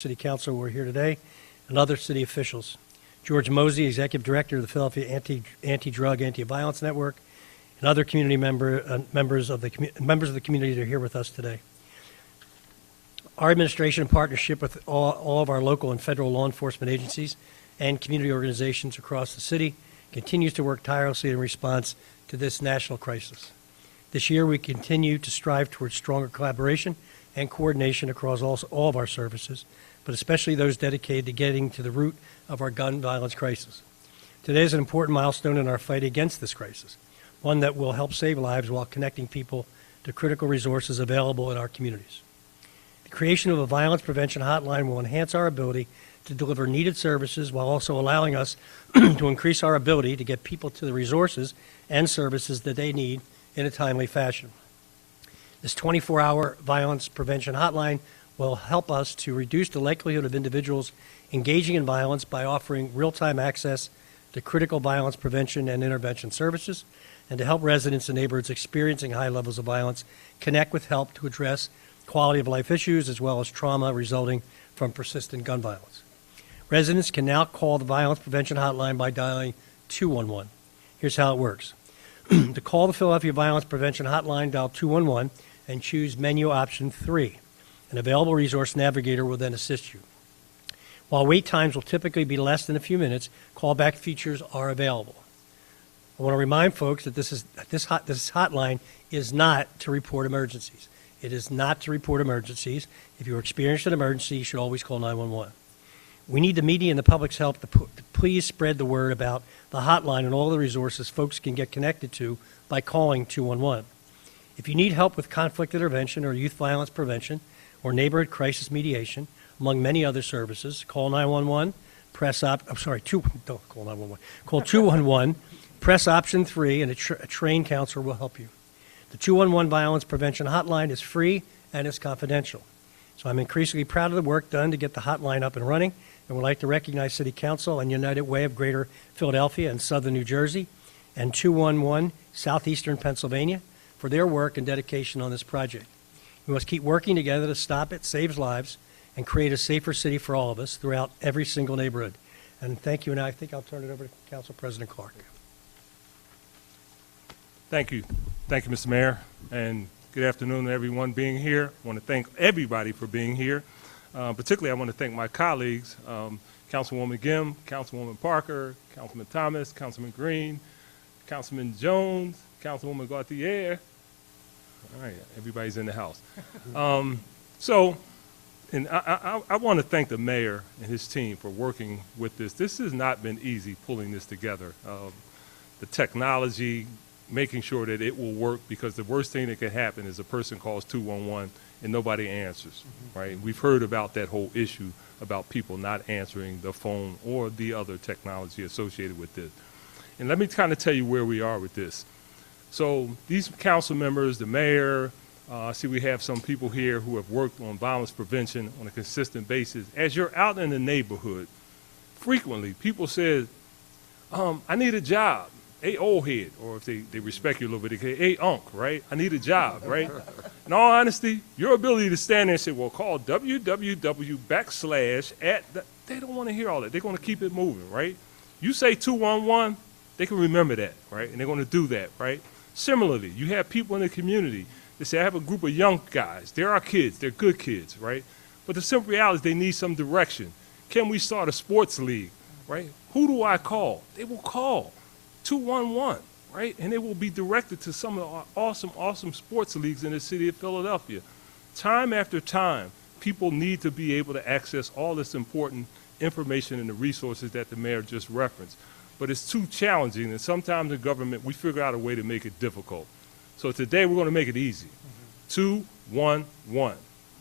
City Council who are here today, and other city officials. George Mosey, Executive Director of the Philadelphia Anti-Drug, Anti-Violence Network, and other community members of the community that are here with us today. Our administration, in partnership with all of our local and federal law enforcement agencies and community organizations across the city, continues to work tirelessly in response to this national crisis. This year, we continue to strive towards stronger collaboration and coordination across all of our services, but especially those dedicated to getting to the root of our gun violence crisis. Today is an important milestone in our fight against this crisis, one that will help save lives while connecting people to critical resources available in our communities. The creation of a violence prevention hotline will enhance our ability to deliver needed services while also allowing us to increase our ability to get people to the resources and services that they need in a timely fashion. This 24-hour violence prevention hotline will help us to reduce the likelihood of individuals engaging in violence by offering real-time access to critical violence prevention and intervention services, and to help residents and neighborhoods experiencing high levels of violence connect with help to address quality of life issues as well as trauma resulting from persistent gun violence. Residents can now call the Violence Prevention Hotline by dialing 211. Here's how it works. To call the Philadelphia Violence Prevention Hotline, dial 211 and choose menu option 3. An available resource navigator will then assist you. While wait times will typically be less than a few minutes, callback features are available. I want to remind folks that this hotline is not to report emergencies. It is not to report emergencies. If you experience an emergency, you should always call 911. We need the media and the public's help to please spread the word about the hotline and all the resources folks can get connected to by calling 211. If you need help with conflict intervention or youth violence prevention or neighborhood crisis mediation, among many other services, call 911, call 211, press option 3, and a trained counselor will help you. The 211 Violence Prevention Hotline is free and is confidential. So I'm increasingly proud of the work done to get the hotline up and running, and would like to recognize City Council and United Way of Greater Philadelphia and Southern New Jersey and 211 Southeastern Pennsylvania for their work and dedication on this project. We must keep working together to stop it, save lives, and create a safer city for all of us throughout every single neighborhood. And thank you, and I think I'll turn it over to Council President Clark. Thank you. Thank you, Mr. Mayor, and good afternoon to everyone being here. I want to thank everybody for being here. Particularly, I want to thank my colleagues, Councilwoman Gim, Councilwoman Parker, Councilman Thomas, Councilman Green, Councilman Jones, Councilwoman Gauthier. All right, everybody's in the house. I want to thank the mayor and his team for working with this. This has not been easy pulling this together. The technology, making sure that it will work, because the worst thing that can happen is a person calls 211 and nobody answers, right? We've heard about that whole issue about people not answering the phone or the other technology associated with this. And let me kind of tell you where we are with this. So these council members, the mayor, I see we have some people here who have worked on violence prevention on a consistent basis. As you're out in the neighborhood, frequently people say, I need a job. Hey, old head, or if they respect you a little bit, they say, hey, unk, right? I need a job, right? In all honesty, your ability to stand there and say, well, call www / they don't want to hear all that. They're going to keep it moving, right? You say 211, they can remember that, right? And they're going to do that, right? Similarly, you have people in the community that say, I have a group of young guys. They're our kids. They're good kids, right? But the simple reality is they need some direction. Can we start a sports league, right? Who do I call? They will call 211, right? And they will be directed to some of our awesome sports leagues in the city of Philadelphia. Time after time, people need to be able to access all this important information and the resources that the mayor just referenced. But it's too challenging, and sometimes in government, we figure out a way to make it difficult. So today, we're going to make it easy. 211,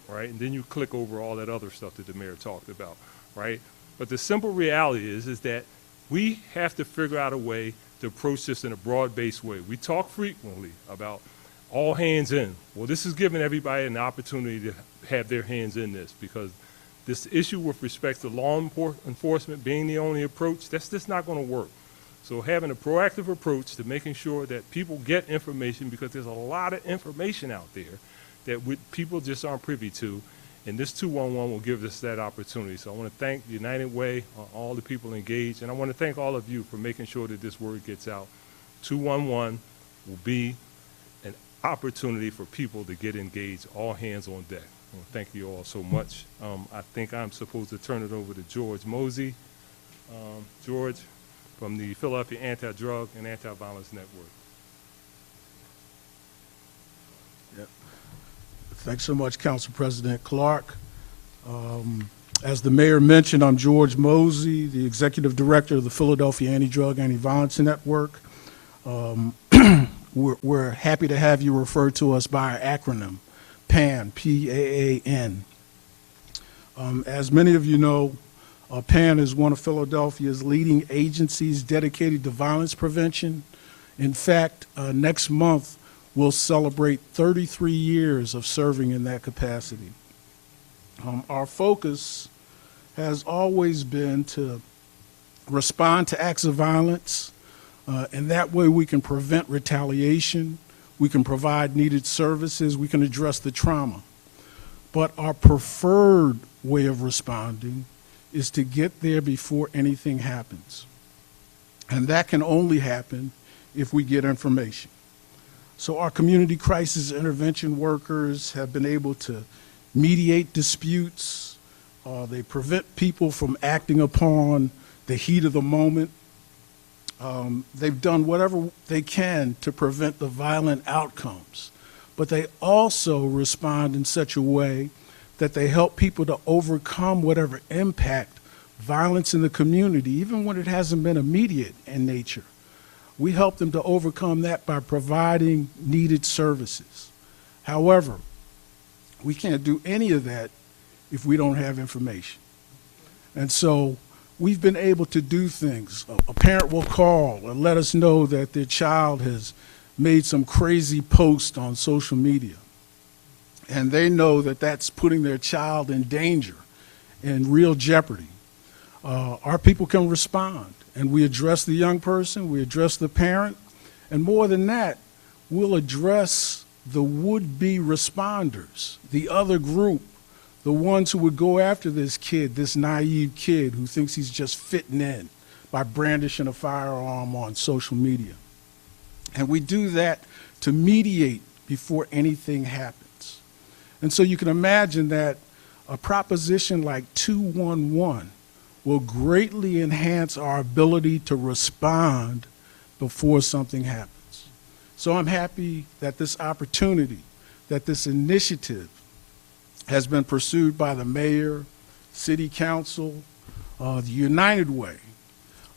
right? And then you click over all that other stuff that the mayor talked about, right? But the simple reality is that we have to figure out a way to approach this in a broad-based way. We talk frequently about all hands in. Well, this is giving everybody an opportunity to have their hands in this, because this issue with respect to law enforcement being the only approach, that's just not going to work. So having a proactive approach to making sure that people get information, because there's a lot of information out there that people just aren't privy to, And this 211 will give us that opportunity. So I want to thank United Way, all the people engaged, and I want to thank all of you for making sure that this word gets out. 211 will be an opportunity for people to get engaged, all hands on deck. Well, thank you all so much. I think I'm supposed to turn it over to George Mosey. George, from the Philadelphia Anti-Drug and Anti-Violence Network. Yep. Thanks so much, Council President Clark. As the mayor mentioned, I'm George Mosey, the executive director of the Philadelphia Anti-Drug, Anti-Violence Network. We're happy to have you refer to us by our acronym, PAN, P-A-A-N. As many of you know, PAN is one of Philadelphia's leading agencies dedicated to violence prevention. In fact, next month, we'll celebrate 33 years of serving in that capacity. Our focus has always been to respond to acts of violence, and that way we can prevent retaliation, we can provide needed services, we can address the trauma. But our preferred way of responding is to get there before anything happens. And that can only happen if we get information. So our community crisis intervention workers have been able to mediate disputes. They prevent people from acting upon the heat of the moment. They've done whatever they can to prevent the violent outcomes. But they also respond in such a way that they help people to overcome whatever impact violence in the community, even when it hasn't been immediate in nature. We help them to overcome that by providing needed services. However, we can't do any of that if we don't have information. And so we've been able to do things. A parent will call and let us know that their child has made some crazy post on social media. And they know that that's putting their child in danger, in real jeopardy. Our people can respond, and we address the young person, we address the parent, and more than that, we'll address the would-be responders, the other group, the ones who would go after this kid, this naive kid who thinks he's just fitting in by brandishing a firearm on social media. And we do that to mediate before anything happens. And so you can imagine that a proposition like 211 will greatly enhance our ability to respond before something happens. So I'm happy that this opportunity, that this initiative has been pursued by the mayor, city council, the United Way.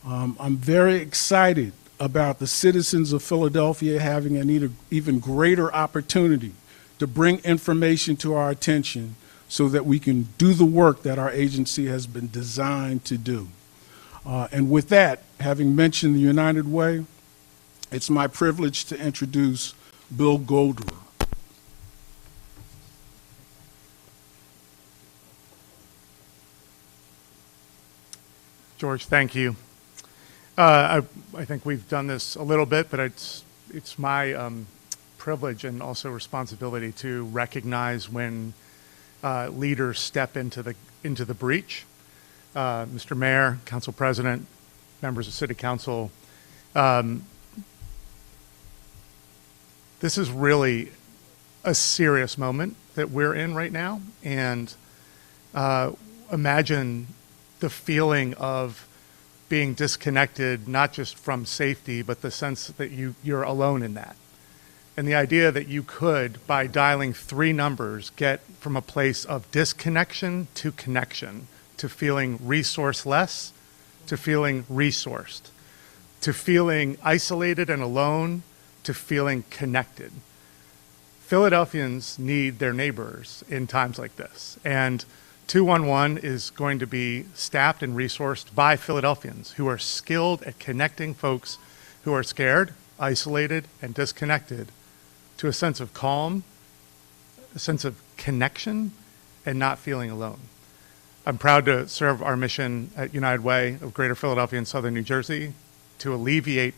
I'm very excited about the citizens of Philadelphia having an even greater opportunity to bring information to our attention so that we can do the work that our agency has been designed to do. And with that, having mentioned the United Way, it's my privilege to introduce Bill Golderer. George, thank you. I think we've done this a little bit, but it's my privilege and also responsibility to recognize when leaders step into the breach. Mr. Mayor, Council President, members of City Council, this is really a serious moment that we're in right now, and imagine the feeling of being disconnected, not just from safety, but the sense that you're alone in that. And the idea that you could, by dialing 3 numbers, get from a place of disconnection to connection, to feeling resourceless, to feeling resourced, to feeling isolated and alone, to feeling connected. Philadelphians need their neighbors in times like this. And 211 is going to be staffed and resourced by Philadelphians who are skilled at connecting folks who are scared, isolated, and disconnected to a sense of calm, a sense of connection, and not feeling alone. I'm proud to serve our mission at United Way of Greater Philadelphia and Southern New Jersey to alleviate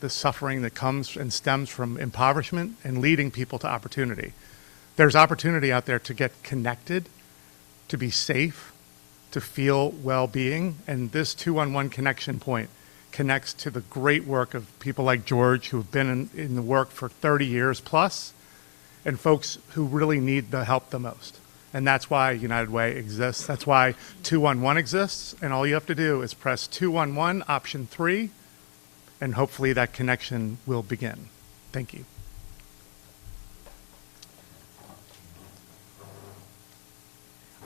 the suffering that comes and stems from impoverishment and leading people to opportunity. there's opportunity out there to get connected, to be safe, to feel well-being, and this 211 connection point connects to the great work of people like George, who have been in the work for 30 years plus, and folks who really need the help the most. And that's why United Way exists. That's why 211 exists, and all you have to do is press 211, option 3, and hopefully that connection will begin. Thank you.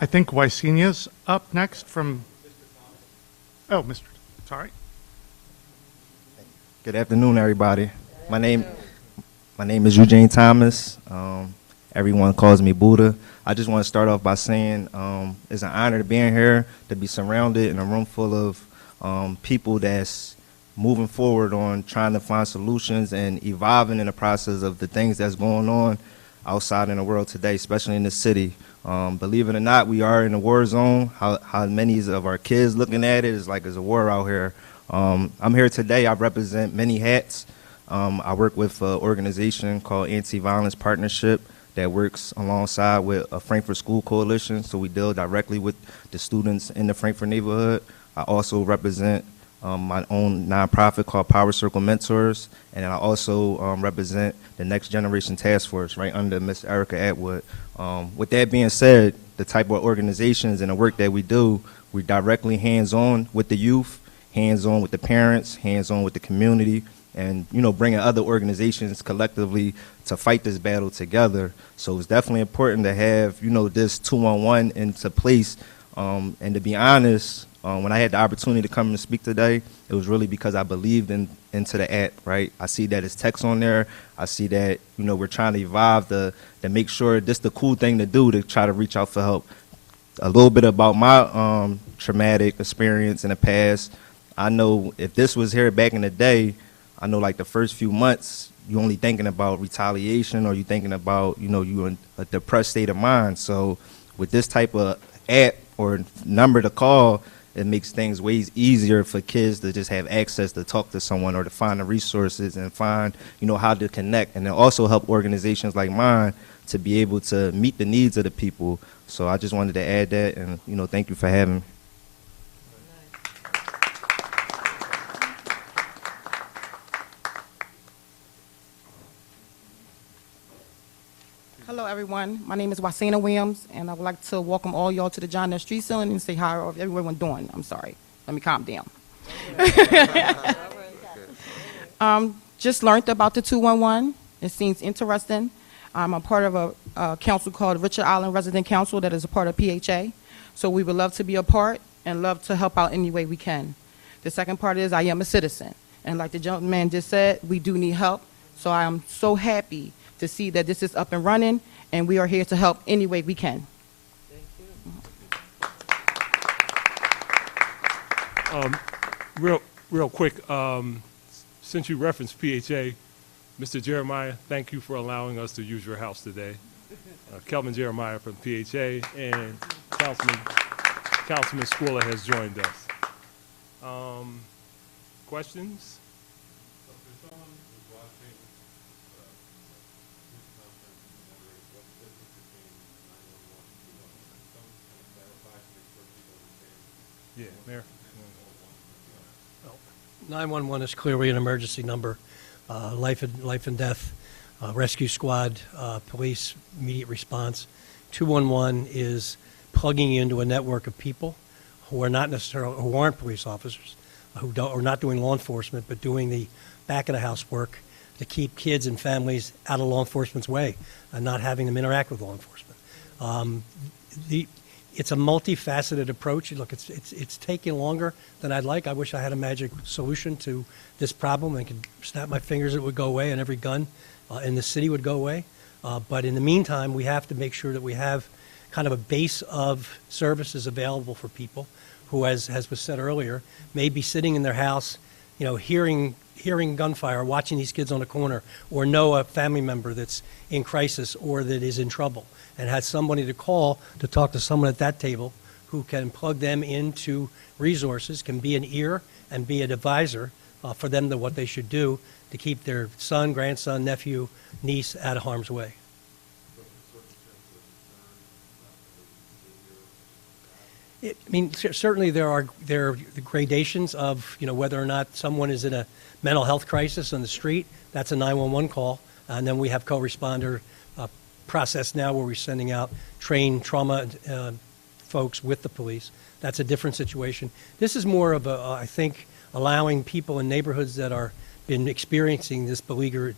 I think Ysenia's up next from... Oh, Mr. Sorry. Good afternoon, everybody. My name is Eugene Thomas. Everyone calls me Buddha. I just want to start off by saying it's an honor to be in here, to be surrounded in a room full of people that's moving forward on trying to find solutions and evolving in the process of the things that's going on outside in the world today, especially in the city. Believe it or not, we are in a war zone. How many of our kids looking at it is like there's a war out here. I'm here today. I represent many hats. I work with an organization called Anti-Violence Partnership that works alongside with a Frankfurt School Coalition, so we deal directly with the students in the Frankfurt neighborhood. I also represent my own nonprofit called Power Circle Mentors, and I also represent the Next Generation Task Force right under Miss Erica Atwood. With that being said, the type of organizations and the work that we do, we're directly hands-on with the youth, hands-on with the parents, hands-on with the community, and bringing other organizations collectively to fight this battle together. So it's definitely important to have this 211 into place. And to be honest, when I had the opportunity to come and speak today, it was really because I believed into the app, right? I see that it's text on there. I see that we're trying to evolve to make sure this the cool thing to do, to try to reach out for help. A little bit about my traumatic experience in the past. I know if this was here back in the day, I know like the first few months, you're only thinking about retaliation, or you're thinking about, you in a depressed state of mind. So with this type of app or number to call, it makes things way easier for kids to just have access to talk to someone or to find the resources and find, how to connect. And then also help organizations like mine to be able to meet the needs of the people. So I just wanted to add that, and, thank you for having me. Hello, everyone. My name is Wasina Williams, and I would like to welcome all y'all to the John F. Street Ceiling and say hi, or everyone doing. I'm sorry. Let me calm down. Just learned about the 211. It seems interesting. I'm a part of a council called Richard Island Resident Council that is a part of PHA. So we would love to be a part and love to help out any way we can. The second part is I am a citizen. And like the gentleman just said, we do need help. So I am so happy to see that this is up and running, and we are here to help any way we can. Real quick, since you referenced PHA, Mr. Jeremiah, thank you for allowing us to use your house today. Kelvin Jeremiah from PHA, and Councilman Squilla has joined us. Questions? Yeah, Mayor. 911 is clearly an emergency number. Life and death, rescue squad, police, immediate response. 211 is plugging into a network of people who are not necessarily, who aren't police officers, who are not doing law enforcement, but doing the back of the house work to keep kids and families out of law enforcement's way and not having them interact with law enforcement. It's a multifaceted approach. Look, it's taking longer than I'd like. I wish I had a magic solution to this problem and could snap my fingers, it would go away, and every gun in the city would go away. But in the meantime, we have to make sure that we have kind of a base of services available for people who, as was said earlier, may be sitting in their house, hearing gunfire, watching these kids on the corner, or know a family member that's in crisis or that is in trouble, and has somebody to call to talk to someone at that table who can plug them into resources, can be an ear and be an advisor for them to what they should do to keep their son, grandson, nephew, niece out of harm's way. I mean, certainly there are the gradations of, whether or not someone is in a mental health crisis on the street. That's a 911 call. And then we have co-responder process now where we're sending out trained trauma folks with the police. That's a different situation. This is more of I think, allowing people in neighborhoods that are been experiencing this beleaguered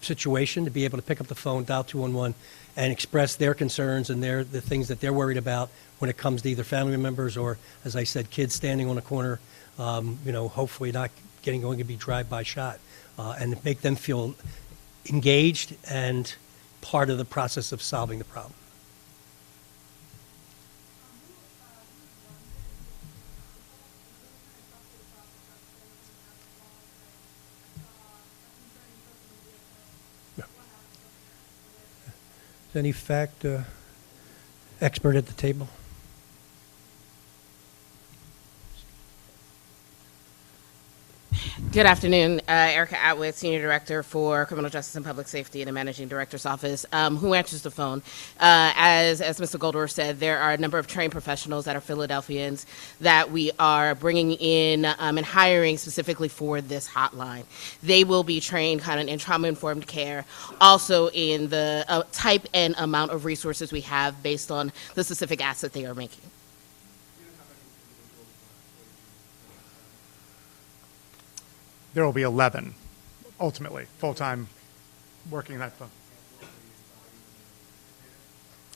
situation to be able to pick up the phone, dial 211, and express their concerns and the things that they're worried about when it comes to either family members or, as I said, kids standing on a corner, hopefully not going to be drive-by shot, and make them feel engaged and part of the process of solving the problem. Is any fact expert at the table? Good afternoon. Erica Atwood, Senior Director for Criminal Justice and Public Safety in the Managing Director's Office. Who answers the phone? As Mr. Goldorf said, there are a number of trained professionals that are Philadelphians that we are bringing in and hiring specifically for this hotline. They will be trained kind of in trauma-informed care, also in the type and amount of resources we have based on the specific asset they are making. There will be 11, ultimately, full-time working that phone.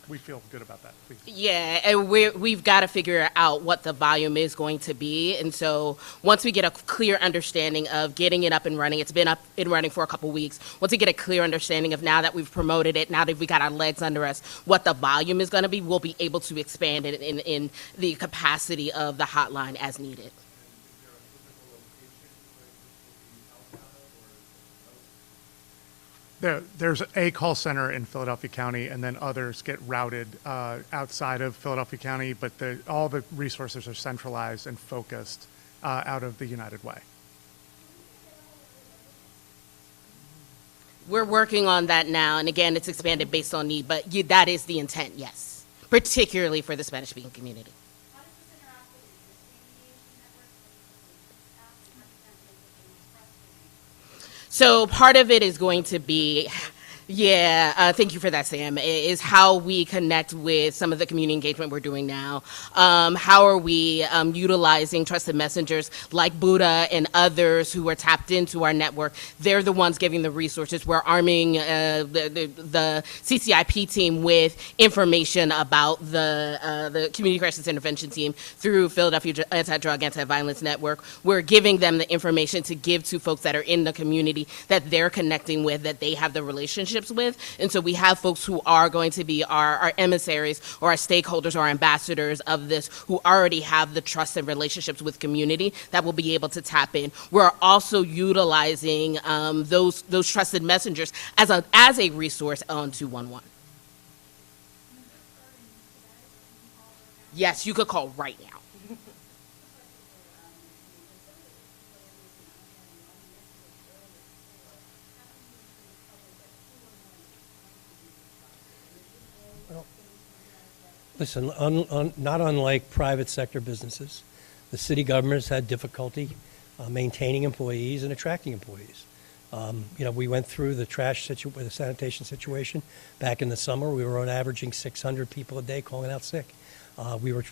We feel good about that, please. Yeah, and we've got to figure out what the volume is going to be. And so once we get a clear understanding of getting it up and running, it's been up and running for a couple weeks. Once we get a clear understanding of now that we've promoted it, now that we got our legs under us, what the volume is going to be, we'll be able to expand it in the capacity of the hotline as needed. There's a call center in Philadelphia County, and then others get routed outside of Philadelphia County, but all the resources are centralized and focused out of the United Way. We're working on that now, and again, it's expanded based on need, but that is the intent, yes, particularly for the Spanish-speaking community. So part of it is going to be, thank you for that, Sam, is how we connect with some of the community engagement we're doing now. How are we utilizing trusted messengers like Buddha and others who are tapped into our network? They're the ones giving the resources. We're arming the CCIP team with information about the Community Crisis Intervention team through Philadelphia Anti-Drug, Anti-Violence Network. We're giving them the information to give to folks that are in the community that they're connecting with, that they have the relationship with. And so we have folks who are going to be our emissaries or our stakeholders or our ambassadors of this, who already have the trust and relationships with community that will be able to tap in. We're also utilizing those trusted messengers as a resource on 211. Yes, you could call right now. Listen, not unlike private sector businesses, the city government has had difficulty maintaining employees and attracting employees. We went through the the sanitation situation back in the summer. We were on averaging 600 people a day calling out sick. Even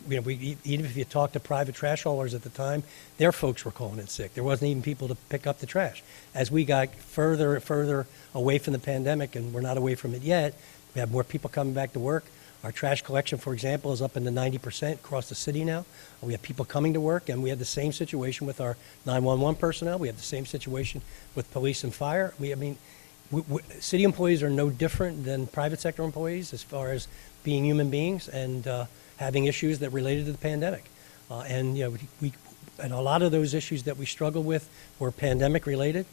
if you talk to private trash haulers at the time, their folks were calling in sick. There wasn't even people to pick up the trash. As we got further and further away from the pandemic, and we're not away from it yet, we have more people coming back to work. Our trash collection, for example, is up in the 90% across the city now. We have people coming to work, and we have the same situation with our 911 personnel. We have the same situation with police and fire. City employees are no different than private sector employees as far as being human beings and having issues that related to the pandemic. And a lot of those issues that we struggled with were pandemic related.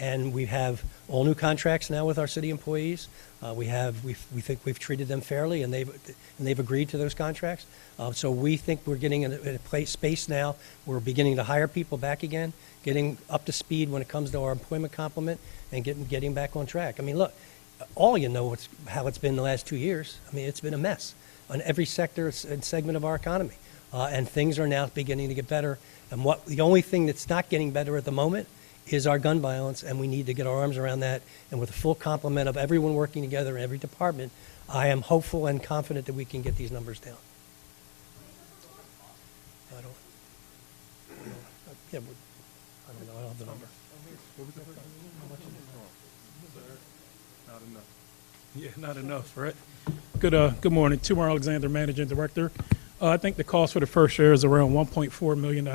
And we have all new contracts now with our city employees. We think we've treated them fairly, and they've agreed to those contracts. So we think we're getting in a space now. We're beginning to hire people back again, getting up to speed when it comes to our employment complement, and getting back on track. I mean, look, all how it's been the last 2 years. I mean, it's been a mess on every sector and segment of our economy. and things are now beginning to get better. And the only thing that's not getting better at the moment is our gun violence, and we need to get our arms around that. And with a full complement of everyone working together in every department, I am hopeful and confident that we can get these numbers down. I don't know. I don't have the number. Yeah, not enough, right? Good morning. Tumor Alexander, Managing Director. I think the cost for the first year is around $1.4 million.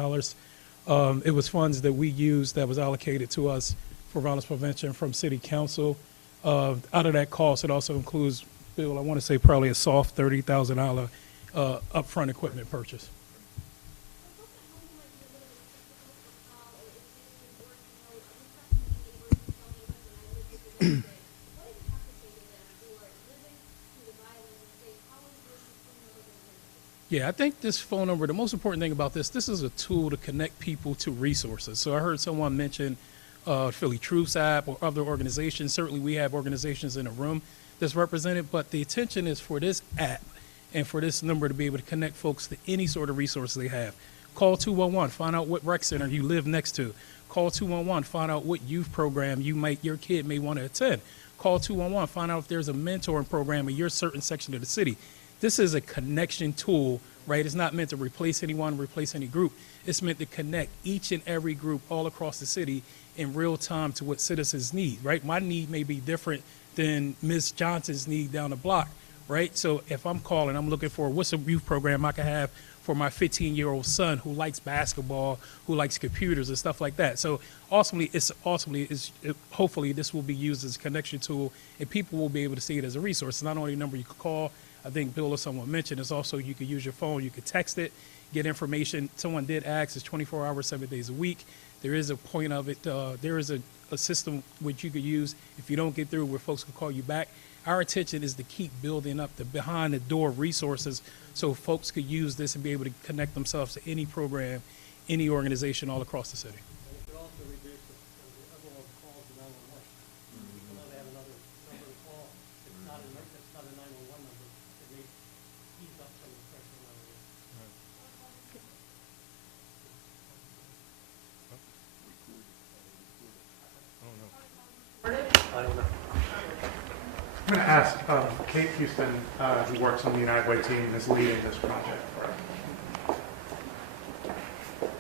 It was funds that we used that was allocated to us for violence prevention from City Council. Out of that cost, it also includes, Bill, I want to say probably a soft $30,000 upfront equipment purchase. Yeah, I think this phone number, the most important thing about this is a tool to connect people to resources. So I heard someone mention Philly Truths app or other organizations. Certainly we have organizations in the room that's represented, but the intention is for this app and for this number to be able to connect folks to any sort of resources they have. Call 211, find out what rec center you live next to. Call 211, find out what youth program your kid may want to attend. Call 211, find out if there's a mentoring program in your certain section of the city. This is a connection tool, right? It's not meant to replace anyone, replace any group. It's meant to connect each and every group all across the city in real time to what citizens need, right? My need may be different than Ms. Johnson's need down the block, right? So if I'm calling, I'm looking for what's a youth program I can have for my 15-year-old son who likes basketball, who likes computers and stuff like that. So hopefully this will be used as a connection tool and people will be able to see it as a resource. It's not only a number you can call. I think Bill or someone mentioned it's also you could use your phone, you could text it, get information. Someone did ask, it's 24 hours, 7 days a week. There is a point of it, there is a system which you could use if you don't get through where folks can call you back. Our intention is to keep building up the behind the door resources so folks could use this and be able to connect themselves to any program, any organization all across the city. I'm going to ask Kate Houston, who works on the United Way team and is leading this project.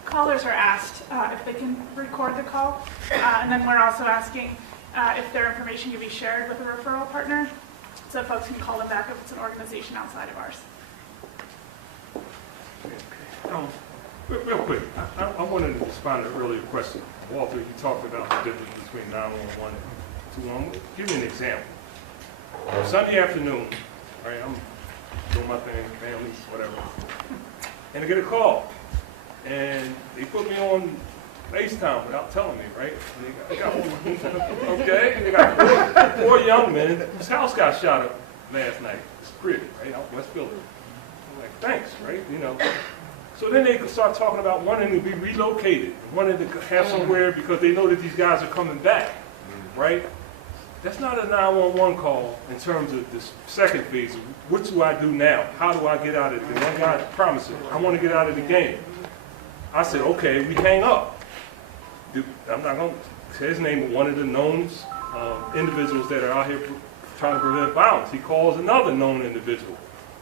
Callers are asked if they can record the call, and then we're also asking if their information can be shared with a referral partner, so folks can call them back if it's an organization outside of ours. Real quick, I wanted to respond to an earlier question. Walter, you talked about the difference between 911 and 211. Give me an example. Sunday afternoon, right, I'm doing my thing, family, whatever, and I get a call, and they put me on FaceTime without telling me, right? They got four young men whose house got shot up last night. It's pretty, right, out West Philly. I'm like, thanks, right, you know. So then they start talking about wanting to be relocated, wanting to have somewhere because they know that these guys are coming back, right? That's not a 911 call in terms of this second phase. What do I do now? How do I get out of it? The one guy promised it. I want to get out of the game. I said, okay, we hang up. I'm not going to say his name, but one of the known individuals that are out here trying to prevent violence. He calls another known individual,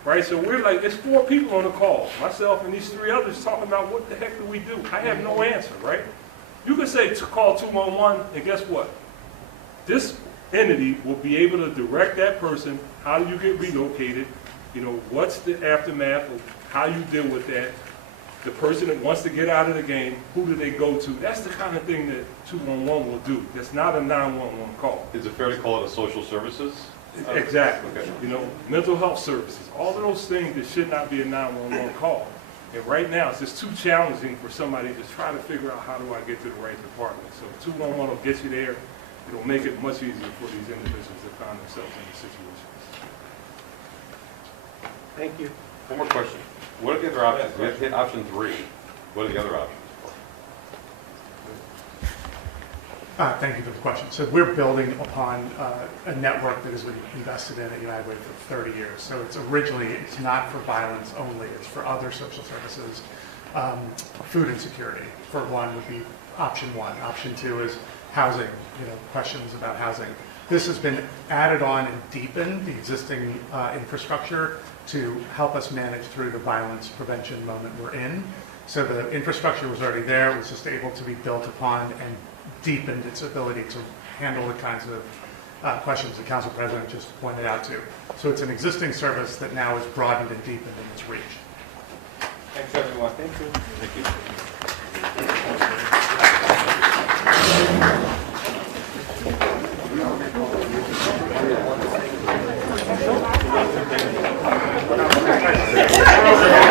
right? So we're like, there's 4 people on the call, myself and these 3 others talking about what the heck do we do? I have no answer, right? You could say to call 211, and guess what? This entity will be able to direct that person. How do you get relocated? You know, what's the aftermath of how you deal with that? The person that wants to get out of the game, who do they go to? That's the kind of thing that 211 will do. That's not a 911 call. Is it fair to call it a social services? Exactly. Okay. You know, mental health services, all of those things that should not be a 911 call. And right now, it's just too challenging for somebody to try to figure out how do I get to the right department. So 211 will get you there. It'll make it much easier for these individuals that find themselves in these situations. Thank you. One more question. What are the other options? We have to hit option 3. What are the other options? Thank you for the question. So we're building upon a network that has been invested in at United Way for 30 years. So it's not for violence only, it's for other social services. Food insecurity, for one, would be option one. Option two is housing, questions about housing. This has been added on and deepened, the existing infrastructure, to help us manage through the violence prevention moment we're in. So the infrastructure was already there, it was just able to be built upon and deepened its ability to handle the kinds of questions the Council President just pointed out to. So it's an existing service that now is broadened and deepened in its reach. Thanks, everyone. Thank you. Thank you.